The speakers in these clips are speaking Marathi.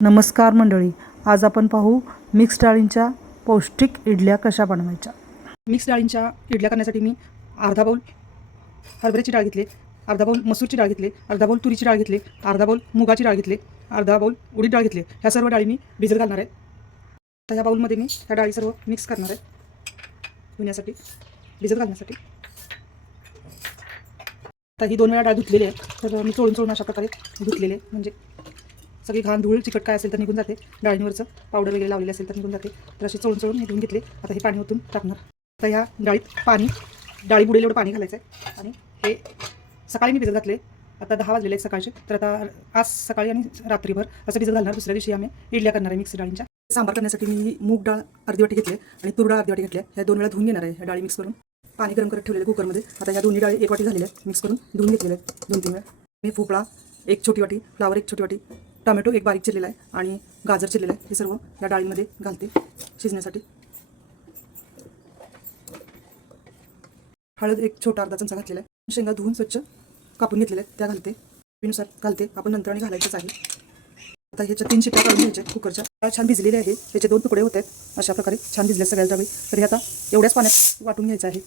नमस्कार मंडळी आज आपण पाहू मिक्स डाळींच्या पौष्टिक इडल्या कशा बनवायच्या. मिक्स डाळींच्या इडल्या करण्यासाठी मी अर्धा बाऊल हरभऱ्याची डाळ घेतली अर्धा बाऊल मसूरची डाळ घेतली अर्धा बाऊल तुरीची डाळ घेतली अर्धा बाऊल मुगाची डाळ घेतली अर्धा बाऊल उडीद डाळ घेतली. ह्या सर्व डाळी मी भिजत घालणार आहे. तर ह्या बाऊलमध्ये मी ह्या डाळी सर्व मिक्स करणार आहे. धुण्यासाठी भिजत घालण्यासाठी. तर ही दोन वेळा डाळ धुतलेली आहे. तर मी चोळून चोळून अशा प्रकारे धुतलेले आहे. म्हणजे सगळी घाण धूळ चिकट काय असेल तर निघून जाते. डाळींवरचं पावडर वगैरे लावलेलं असेल तर निघून जाते. तर अशी चोळून चोळून निघून घेतले. आता हे पाणी ओतून टाकणार. आता ह्या डाळीत पाणी डाळी बुडेल एवढं पाणी घालायचं आहे आणि हे सकाळी मी भिजत घातले. आता दहा वाजलेले आहेत सकाळचे. तर आता आज सकाळी आणि रात्रीभर असं भिजत घालणार. दुसऱ्या दिवशी आम्ही इडल्या करणार आहे मिक्स डाळींच्या. सांबार करण्यासाठी मी मूग डाळ अर्धी वाटी घेतली आणि तूर डाळ अर्धी वाटी घेतली ह्या दोन वेळा धुवून घेणार आहे ह्या डाळी मिक्स करून. पाणी गरम करत ठेवलेलं कुकरमध्ये. आता ह्या दोन्ही डाळी एक वाटी झालेल्या मिक्स करून धुवून घेतलेल्या आहेत. दोन तीन वेळा. मी भोपळा एक छोटी वाटी फ्लावर एक छोटी वाटी टोमॅटो एक बारीक चिरलेला आहे आणि गाजर चिरलेलं आहे. हे सर्व या डाळीमध्ये घालते शिजण्यासाठी. हळद एक छोटा अर्धा चमचा घातलेला आहे. शेंगा धुवून स्वच्छ कापून घेतलेल्या आहेत. त्या घालते. नुसार घालते. आपण नंतर आणि घालायचंच आहे. आता ह्याच्या तीन शिट्ट्या काढून घ्यायच्या कुकरच्या डाळ छान भिजलेली आहे. त्याचे दोन तुकडे होत. आहेत अशा प्रकारे छान भिजल्या सगळ्या डाळी. तर हे आता एवढ्याच पाण्यात वाटून घ्यायचं आहे.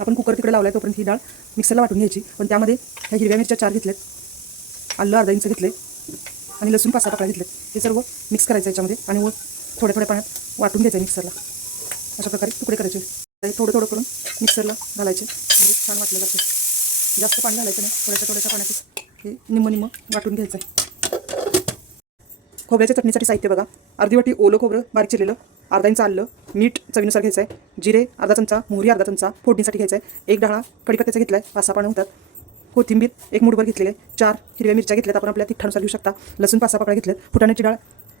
आपण कुकर तिकडे लावलाय तोपर्यंत ही डाळ मिक्सरला वाटून घ्यायची. पण त्यामध्ये ह्या हिरव्या मिरच्या चार घेतल्यात. आलं अर्धा इंच घेतले आणि लसूण पाच सहा पाकळ्या घेतले हे सर्व मिक्स करायचं याच्यामध्ये आणि व थोड्या थोड्या पाण्यात वाटून घ्यायचं आहे मिक्सरला अशा प्रकारे तुकडे करायचे. थोडं थोडं करून मिक्सरला घालायचे. म्हणजे छान वाटलं जातं. जास्त पाणी घालायचं नाही. थोड्याशा थोड्याशा पाण्यातच हे निम्म निम्म वाटून घ्यायचं आहे. खोबऱ्याच्या चटणीसाठी साहित्य बघा. अर्धी वाटी ओलं खोबरं बारीक चिरलेलं. अर्धा इंच आलं मीठ चवीनुसार घ्यायचं आहे. जिरे अर्धा चमचा मोहरी अर्धा चमचा फोडणीसाठी घ्यायचं आहे. एक डाळा कडीपत्त्याचा घेतला आहे पाच सहा पानं होतात. कोथिंबीर एक मुठभर घेतलेले चार हिरव्या मिरच्या घेतल्यात. आपण आपल्या तिखटानुसार घेऊ शकता. लसूण पाच सहा पाकळ्या घेतल्यात. फुटाण्याची डाळ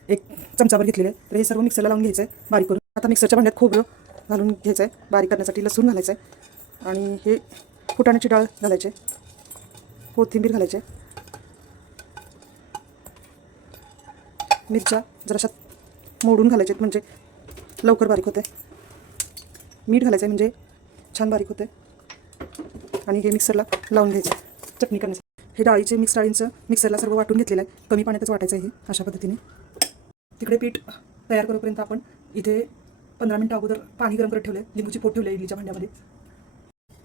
एक चमचाभर घेतलेले तर हे सर्व मिक्सरला लावून घ्यायचं आहे बारीक करून. आता मिक्सरच्या भांड्यात खोबरं घालून घ्यायचं आहे बारीक करण्यासाठी लसूण घालायचं आहे आणि हे फुटाण्याची डाळ घालायची कोथिंबीर घालायचे मिरच्या जराशा मोडून घालायच्यात. म्हणजे लवकर बारीक होते मीठ घालायचं आहे म्हणजे छान बारीक होते आणि हे मिक्सरला लावून घ्यायचं चटणी करण्यासाठी. हे डाळीचे मिक्स डाळींचं मिक्सरला सर्व वाटून घेतलेलं आहे. कमी पाण्यातच वाटायचं आहे हे अशा पद्धतीने. तिकडे पीठ तयार करूपर्यंत आपण इथे पंधरा मिनटं अगोदर पाणी गरम करत ठेवलं आहे लिंबूची पोट ठेवलं आहे इडलीच्या भांड्यामध्ये.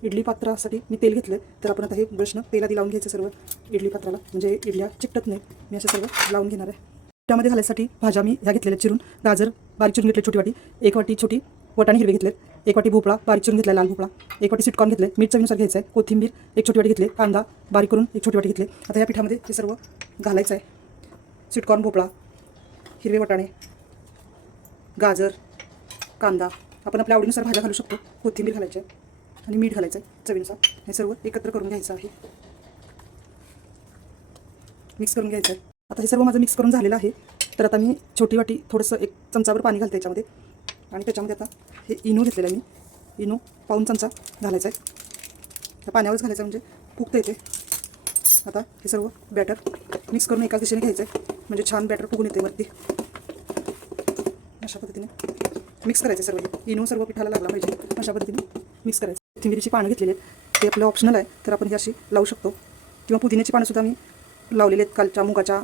इडली पात्रासाठी मी तेल घेतलं तर आपण आता हे ब्रशनं तेलादी लावून घ्यायचं सर्व इडली पात्राला. म्हणजे इडल्या चिकटत नाही मी असं सर्व लावून घेणार आहे. त्यामध्ये घालायसाठी भाज्या मी ह्या घेतलेल्या चिरून. गाजर बारीक चिरून घेतले छोटी वाटी. एक वाटी छोटी वटाणे हिरवे घेतलेत. एक वाटी भोपळा बारीक चिरून घेतला लाल भोपळा. एक वाटी सिटकॉन घेतले मीठ चवीनुसार घ्यायचं आहे कोथिंबीर एक छोटी वाटी घेतले कांदा बारीक करून एक छोटी वाटी घेतले. आता या पिठामध्ये हे सर्व घालायचं आहे स्वीटकॉर्न भोपळा हिरवे वटाणे गाजर कांदा. आपण आपल्या आवडीनुसार भाज्या घालू शकतो. कोथिंबीर घालायची आहे आणि मीठ घालायचं आहे चवीनुसार. हे सर्व एकत्र करून घ्यायचं आहे. मिक्स करून घ्यायचं आहे आता हे सर्व माझं मिक्स करून झालेलं आहे. तर आता मी छोटी वाटी थोडंसं एक चमचावर पाणी घालते त्याच्यामध्ये आणि त्याच्यामध्ये आता हे इनो घेतलेलं आहे मी. इनो पाऊन चमचा घालायचा आहे. त्या पाण्यावरच घालायचं म्हणजे फुगतं येते आता हे सर्व बॅटर मिक्स करून एकाच दिशेने घ्यायचं आहे. म्हणजे छान बॅटर फुगून येते वरती. अशा पद्धतीने मिक्स करायचं सर्व हे. इनो सर्व पिठाला लागला पाहिजे. अशा पद्धतीने मिक्स करायचं कोथिंबिरीची पानं घेतलेली आहेत. ते आपलं ऑप्शनल आहे. तर आपण ही अशी लावू शकतो. किंवा पुदिन्याची पानंसुद्धा मी लावलेली आहेत कालच्या मुगाच्या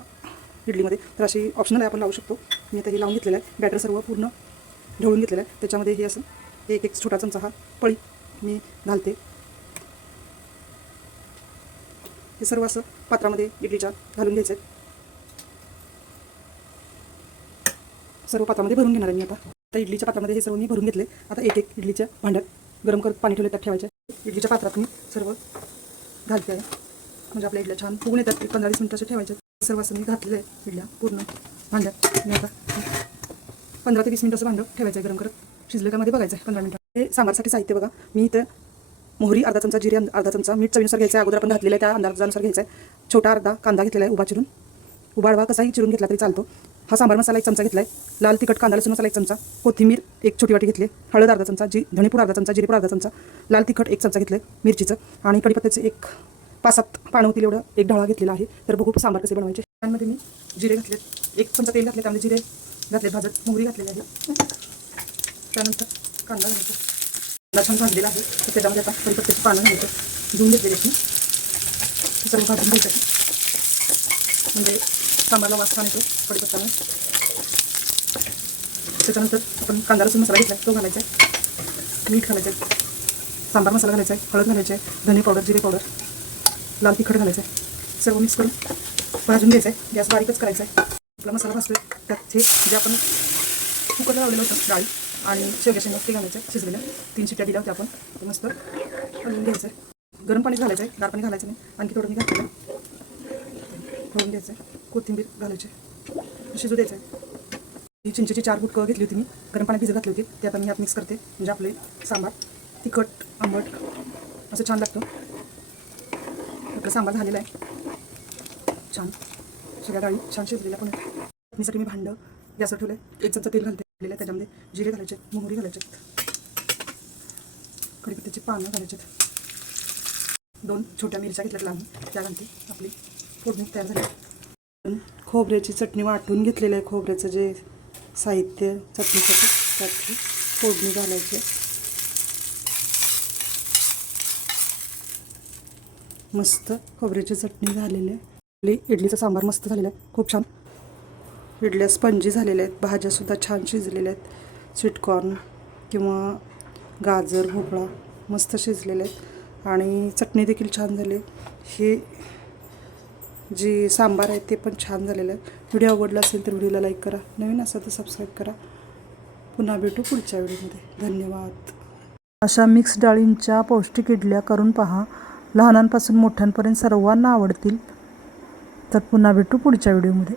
इडलीमध्ये. तर अशी ऑप्शनल आहे आपण लावू शकतो. मी आता हे लावून घेतलेलं आहे. बॅटर सर्व पूर्ण ढवळून घेतलेलं आहे. त्याच्यामध्ये हे असं एक एक छोटा चमचा हा पळी मी घालते. हे सर्व असं पात्रामध्ये इडलीच्या घालून घ्यायचं. आहे सर्व पात्रामध्ये भरून घेणार आहे मी आता. आता इडलीच्या पात्रामध्ये हे सर्व मी भरून घेतले. आता एक एक इडलीच्या भांड्यात गरम करत पाणी ठेवले त्यात ठेवायचे. इडलीच्या पात्रात मी सर्व घालते आहे. म्हणजे आपल्या इडल्या छान फुगून येतात. एक पंधरा वीस मिनिटं असे ठेवायचे. सर्व असं मी घातलेलं आहे. इडल्या पूर्ण भांड्यात मी आता पंधरा ते वीस मिनिटं असं भांडं ठेवायचं आहे गरम करत. शिजलं का मध्ये बघायचं आहे. पंधरा मिनिटं. हे सांबारसाठी साहित्य बघा. मी इथं मोहरी अर्धा चमचा जिरे अर्धा चमचा मीठ चवीनुसार घ्यायचं आहे. अगोदर आपण घातलेलं आहे त्या अंदाजानुसार घ्यायचा आहे. छोटा अर्धा कांदा घेतलेला आहे उभा चिरून. उबाळवा कसाही चिरून घेतला तरी चालतो. हा सांबार मसाला एक चमचा घेतला आहे लाल तिखट कांदा लसूण मसाला एक चमचा. कोथिंबीर एक छोटी वाटी घेतली हळद अर्धा चमचा जी धणीपूर अर्धा चमचा जिरेपूर अर्धा चमचा. लाल तिखट एक चमचा घेतलं मिरचीचं. आणि कढीपत्त्याचं एक पाच सात पानं होतील एवढं. एक ढाळा घेतलेला आहे. तर बघू सांबार कसे बनवायचे. त्यामध्ये मी जिरे घातले एक चमचा तेल घातले त्यामध्ये जिरे. घातले भाजत मोहरी घातलेली आहे. त्यानंतर कांदा घालायचा. कांदा छान भाजलेला आहे. तर त्याच्यामध्ये आता कढीपत्त्याची पानं घालायचं. धुवून घेतलेली आहेत मी. सर्व भाजून घ्यायचं. म्हणजे सांबारला वास छान येतो कढीपत्त्याला त्याच्यानंतर आपण कांदा लसूण मसाला घेतला तो घालायचा आहे. मीठ घालायचं आहे. सांबार मसाला घालायचा आहे. हळद घालायची आहे. धने पावडर जिरे पावडर. लाल तिखट घालायचं आहे. सर्व मिक्स करून भाजून घ्यायचं आहे. गॅस बारीकच करायचा आहे. आपला मसाला भाजतोय. त्यात हे जे आपण कुकरला लावलेलं होतं डाळी आणि शेवग्या शेंगा ते घालायचं आहे शिजलेल्या तीन शिट्ट्या दिल्या होत्या आपण. ते मस्त हलवून घ्यायचं आहे गरम पाणी घालायचं आहे गार पाणी घालायचं नाही. आणखी थोडं मी घातलेलं. आहे. ठेवून घ्यायचं आहे कोथिंबीर घालायची. शिजू द्यायचं आहे ही चिंचेची चार बुटकं घेतली होती मी. गरम पाण्यात भिजत घातली होती. ते आता मी यात मिक्स करते. म्हणजे आपले सांबार तिखट आंबट असं छान लागतं. आपलं सांबार झालेला आहे. छान. सगळ्या डाळी छान शिजलेल्या पण मी चटणीसाठी मी भांडं गॅसवर ठेवलं एक चमचा तेल घालते आहे त्याच्यामध्ये जिरे घालायचे मोहरी घालायचे कढीपत्त्याची पानं घालायचे. दोन छोट्या मिरच्या घेतल्या लागून त्या घालते. आपली फोडणी तयार झाली. खोबऱ्याची चटणी वाटून घेतलेलं आहे. खोबऱ्याचं जे साहित्य चटणीसाठी त्यातली फोडणी घालायची. मस्त खोबऱ्याची चटणी झालेली आहे. आपली इडलीचा सांबार मस्त झालेला आहे. खूप छान. इडल्या स्पंजी झालेल्या आहेत. भाज्यासुद्धा छान शिजलेल्या आहेत. स्वीटकॉर्न किंवा गाजर भोपळा मस्त शिजलेले आहेत. आणि चटणी देखील छान झाली हे जी सांबार आहे ते पण छान झालेलं आहे. व्हिडिओ आवडला असेल तर व्हिडिओला लाईक करा. नवीन असेल तर सबस्क्राईब करा. पुन्हा भेटू पुढच्या व्हिडिओमध्ये. धन्यवाद. अशा मिक्स डाळींच्या पौष्टिक इडल्या करून पहा. लहानांपासून मोठ्यांपर्यंत सर्वांना आवडतील. तर पुन्हा भेटू पुढच्या व्हिडिओमध्ये.